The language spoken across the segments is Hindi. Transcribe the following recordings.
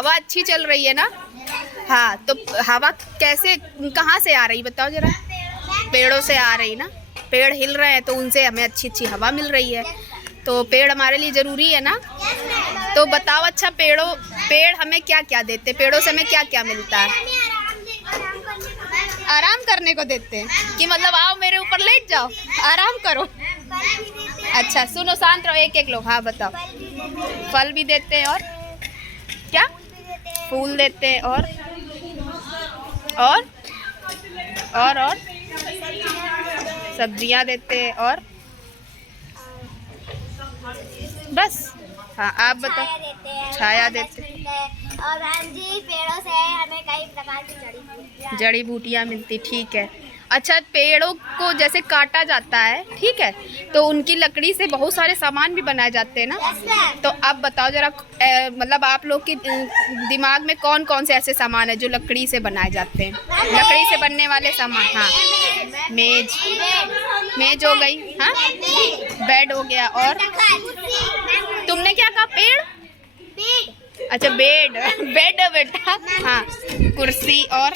हवा अच्छी चल रही है ना। हाँ, तो हवा कैसे कहाँ से आ रही बताओ जरा। पेड़ों से आ रही ना, पेड़ हिल रहे हैं तो उनसे हमें अच्छी अच्छी हवा मिल रही है। तो पेड़ हमारे लिए ज़रूरी है ना। तो बताओ अच्छा, पेड़ हमें क्या क्या देते, पेड़ों से हमें क्या क्या मिलता है। आराम करने को देते हैं कि मतलब आओ मेरे ऊपर लेट जाओ आराम करो। अच्छा सुनो, शांत रहो, एक एक लोग। हाँ बताओ। फल भी देते हैं और क्या, फूल देते हैं और सब्जियां देते हैं और बस। हाँ आप बताओ। छाया देते हैं और जी पेड़ों से हमें कई प्रकार की जड़ी बूटियाँ मिलती। ठीक है। अच्छा, पेड़ों को जैसे काटा जाता है, ठीक है, तो उनकी लकड़ी से बहुत सारे सामान भी बनाए जाते हैं ना। तो अब बताओ जरा, मतलब आप लोग के दिमाग में कौन कौन से ऐसे सामान है जो लकड़ी से बनाए जाते हैं, लकड़ी से बनने वाले सामान। हाँ, मेज हो गई, हाँ, बेड हो गया, और तुमने क्या कहा, पेड़। अच्छा बेड बेड है बेटा। हाँ, कुर्सी। और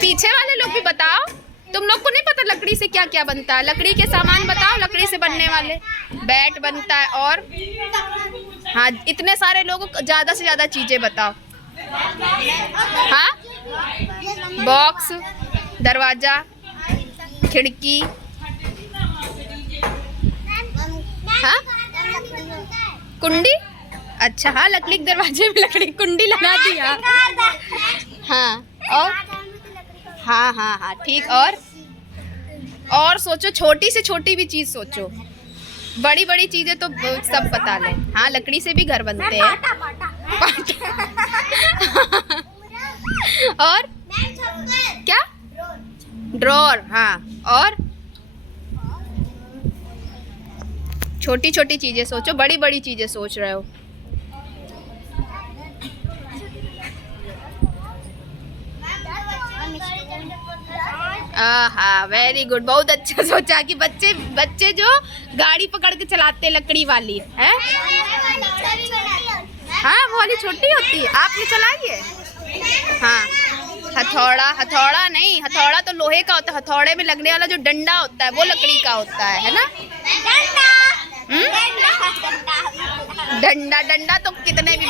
पीछे वाले लोग भी बताओ, तुम लोग को नहीं पता लकड़ी से क्या क्या बनता है, लकड़ी के सामान बताओ। लकड़ी से बनने वाले बैट बनता है, और हाँ इतने सारे लोगों को ज़्यादा से ज़्यादा चीज़ें बताओ। हाँ, बॉक्स, दरवाज़ा, खिड़की। हाँ, कुंडी। अच्छा हाँ, लकड़ी के दरवाजे में लकड़ी कुंडी लगा दी। हाँ और हाँ हाँ हाँ ठीक। और सोचो, छोटी से छोटी भी चीज़ सोचो, बड़ी बड़ी चीज़ें तो सब बता लें। हाँ, लकड़ी से भी घर बनते हैं। और क्या, ड्रॉर। हाँ, और छोटी छोटी चीज़ें सोचो, बड़ी बड़ी चीज़ें सोच रहे हो। हाँ वेरी गुड, बहुत अच्छा सोचा कि बच्चे जो गाड़ी पकड़ के चलाते हैं लकड़ी वाली है। हाँ, वो वाली छोटी होती है, आपने चलाई है। हाँ, हथौड़ा नहीं, हथौड़ा तो लोहे का होता है। हथौड़े में लगने वाला जो डंडा होता है वो लकड़ी का होता है ना। डंडा तो कितने भी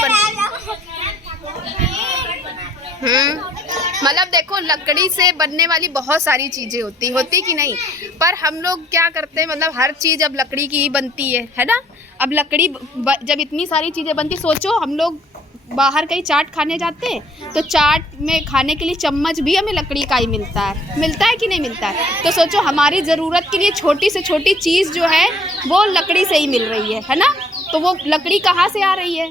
मतलब देखो, लकड़ी से बनने वाली बहुत सारी चीज़ें होती कि नहीं। पर हम लोग क्या करते हैं, मतलब हर चीज़ अब लकड़ी की ही बनती है ना। अब लकड़ी जब इतनी सारी चीज़ें बनती, सोचो हम लोग बाहर कहीं चाट खाने जाते हैं तो चाट में खाने के लिए चम्मच भी हमें लकड़ी का ही मिलता है कि नहीं मिलता है। तो सोचो, हमारी ज़रूरत के लिए छोटी से छोटी चीज़ जो है वो लकड़ी से ही मिल रही है ना। तो वो लकड़ी कहाँ से आ रही है,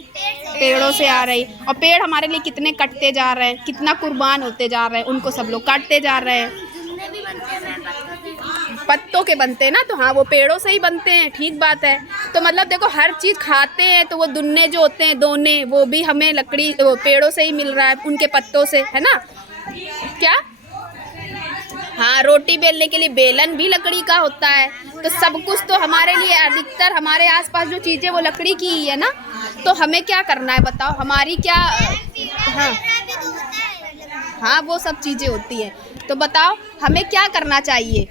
पेड़ों से आ रही। और पेड़ हमारे लिए कितने कटते जा रहे हैं, कितना कुर्बान होते जा रहे हैं, उनको सब लोग काटते जा रहे हैं। पत्तों के बनते हैं ना, तो हाँ वो पेड़ों से ही बनते हैं। ठीक बात है। तो मतलब देखो, हर चीज़ खाते हैं तो वो दुन्ने जो होते हैं, दोने, वो भी हमें लकड़ी वो पेड़ों से ही मिल रहा है, उनके पत्तों से, है ना। क्या, हाँ, रोटी बेलने के लिए बेलन भी लकड़ी का होता है। तो सब कुछ तो हमारे लिए, अधिकतर हमारे आसपास जो चीज़ें वो लकड़ी की ही है ना। तो हमें क्या करना है बताओ, हमारी क्या। हाँ वो सब चीज़ें होती हैं। तो बताओ हमें क्या करना चाहिए।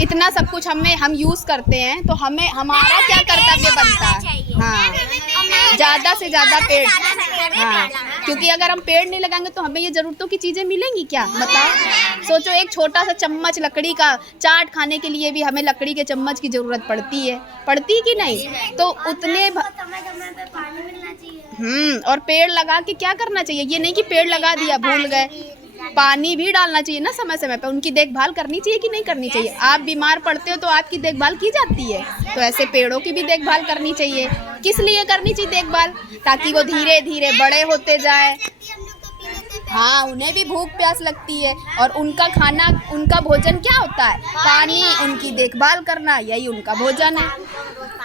इतना सब कुछ हम यूज़ करते हैं, तो हमें हमारा क्या कर्तव्य बनता है। हाँ, ज़्यादा से ज़्यादा पेड़। हाँ, क्योंकि अगर हम पेड़ नहीं लगाएंगे तो हमें ये ज़रूरतों की चीज़ें मिलेंगी क्या, बताओ। सोचो, एक छोटा सा चम्मच लकड़ी का, चाट खाने के लिए भी हमें लकड़ी के चम्मच की ज़रूरत पड़ती कि नहीं। तो उतने और पेड़ लगा के क्या करना चाहिए, ये नहीं कि पेड़ लगा दिया भूल गए, पानी भी डालना चाहिए ना समय समय पर। उनकी देखभाल करनी चाहिए कि नहीं करनी चाहिए। आप बीमार पड़ते हो तो आपकी देखभाल की जाती है, तो ऐसे पेड़ों की भी देखभाल करनी चाहिए। किस लिए करनी चाहिए देखभाल, ताकि वो धीरे धीरे बड़े होते जाए। हाँ, उन्हें भी भूख प्यास लगती है और उनका खाना, उनका भोजन क्या होता है? पानी, उनकी देखभाल करना, यही उनका भोजन है।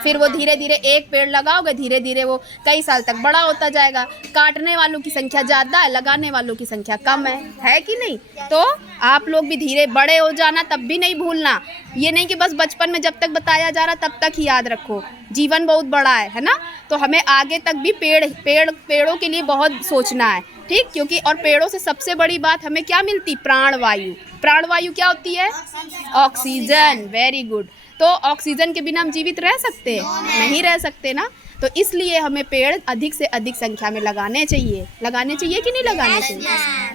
फिर वो धीरे धीरे एक पेड़ लगाओगे, धीरे धीरे वो कई साल तक बड़ा होता जाएगा। काटने वालों की संख्या ज़्यादा है, लगाने वालों की संख्या कम है कि नहीं? तो आप लोग भी धीरे बड़े हो जाना, तब भी नहीं भूलना। ये नहीं कि बस बचपन में जब तक बताया जा रहा तब तक ही याद रखो। जीवन बहुत बड़ा है ना? तो हमें आगे तक भी पेड़ों के लिए बहुत सोचना है, ठीक? क्योंकि और पेड़ों से सबसे बड़ी बात हमें क्या मिलती? प्राणवायु। प्राणवायु क्या होती है? ऑक्सीजन। Very good. तो ऑक्सीजन के बिना हम जीवित रह सकते हैं? नहीं रह सकते ना। तो इसलिए हमें पेड़ अधिक से अधिक संख्या में लगाने चाहिए। लगाने चाहिए कि नहीं लगाने चाहिए?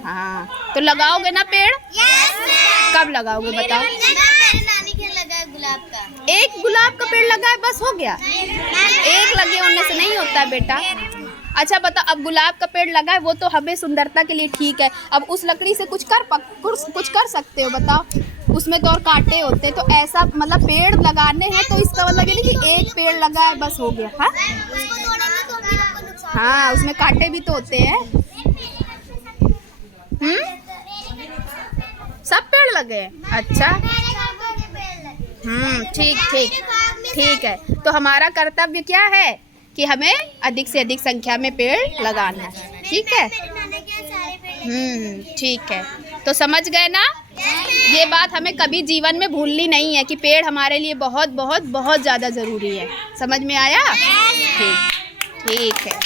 हाँ, तो लगाओगे ना पेड़? कब लगाओगे बताओ? नानी के लगाए गुलाब का। एक गुलाब का पेड़ लगाए बस हो गया? एक लगे होने से नहीं होता है बेटा। अच्छा बता, अब गुलाब का पेड़ लगाए वो तो हमें सुंदरता के लिए ठीक है। अब उस लकड़ी से कुछ कर सकते हो बताओ? उसमें तो और कांटे होते, तो ऐसा मतलब पेड़ लगाने हैं तो इसका मतलब ये नहीं कि एक पेड़ लगाए बस हो गया। हाँ हाँ, उसमें कांटे भी तो होते हैं। सब पेड़ लगे हैं? अच्छा, ठीक है। तो हमारा कर्तव्य क्या है कि हमें अधिक से अधिक संख्या में पेड़ लगाना है, ठीक है? ठीक है। तो समझ गए ना? ये बात हमें कभी जीवन में भूलनी नहीं है कि पेड़ हमारे लिए बहुत बहुत बहुत ज़्यादा ज़रूरी है। समझ में आया? ठीक है।